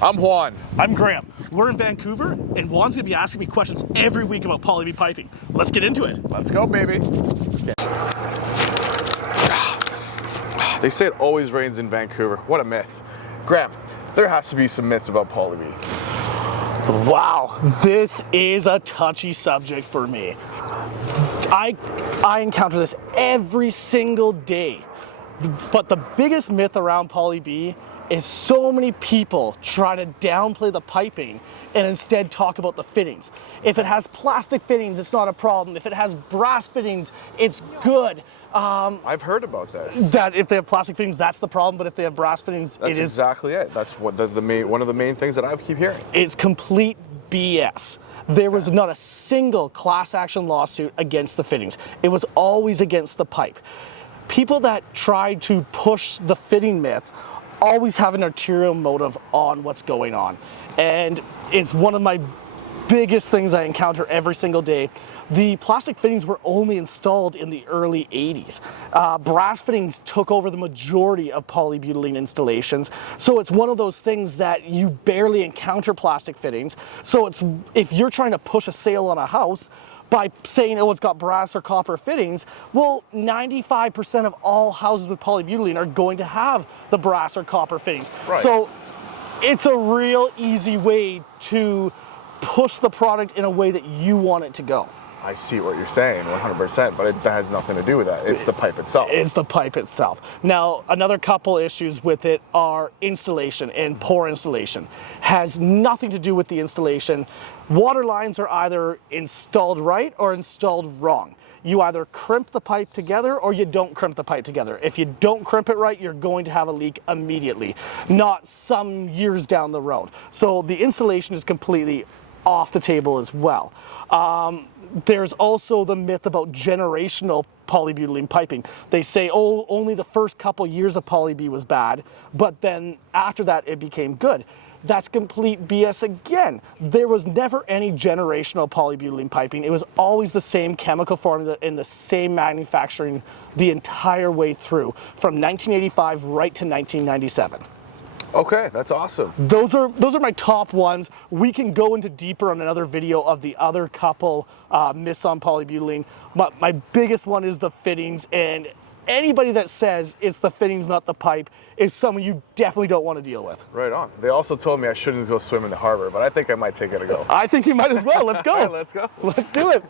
I'm Juan. I'm Graham. We're in Vancouver, and Juan's gonna be asking me questions every week about Blvd piping. Let's get into it. Let's go, baby. They say it always rains in Vancouver. What a myth. Graham, there has to be some myths about Blvd. Wow, this is a touchy subject for me. I encounter this every single day. But the biggest myth around Blvd is so many people try to downplay the piping and instead talk about the fittings. If it has plastic fittings, it's not a problem. If it has brass fittings, it's good. I've heard about this. That if they have plastic fittings, that's the problem, but if they have brass fittings, That's exactly it. That's what one of the main things that I keep hearing. It's complete BS. There was not a single class action lawsuit against the fittings. It was always against the pipe. People that try to push the fitting myth always have an ulterior motive on what's going on. And it's one of my biggest things I encounter every single day. The plastic fittings were only installed in the early 80s. Brass fittings took over the majority of polybutylene installations. So it's one of those things that you barely encounter plastic fittings. So if you're trying to push a sale on a house by saying, oh, it's got brass or copper fittings, well, 95% of all houses with polybutylene are going to have the brass or copper fittings. Right. So it's a real easy way to push the product in a way that you want it to go. I see what you're saying, 100%, but that has nothing to do with that. It's the pipe itself. It's the pipe itself. Now, another couple issues with it are installation and poor installation. Has nothing to do with the installation. Water lines are either installed right or installed wrong. You either crimp the pipe together or you don't crimp the pipe together. If you don't crimp it right, you're going to have a leak immediately, not some years down the road. So the installation is completely off the table as well. There's also the myth about generational polybutylene piping. They say, oh, only the first couple years of Poly-B was bad, but then after that it became good. That's complete BS again. There was never any generational polybutylene piping. It was always the same chemical formula and the same manufacturing the entire way through, from 1985 right to 1997. Okay, that's awesome. Those are my top ones. We can go into deeper on another video of the other couple myths on polybutylene. My biggest one is the fittings, and anybody that says it's the fittings, not the pipe, is someone you definitely don't want to deal with. Right on. They also told me I shouldn't go swim in the harbor, but I think I might take it a go. I think you might as well. Let's go. Let's go. Let's do it.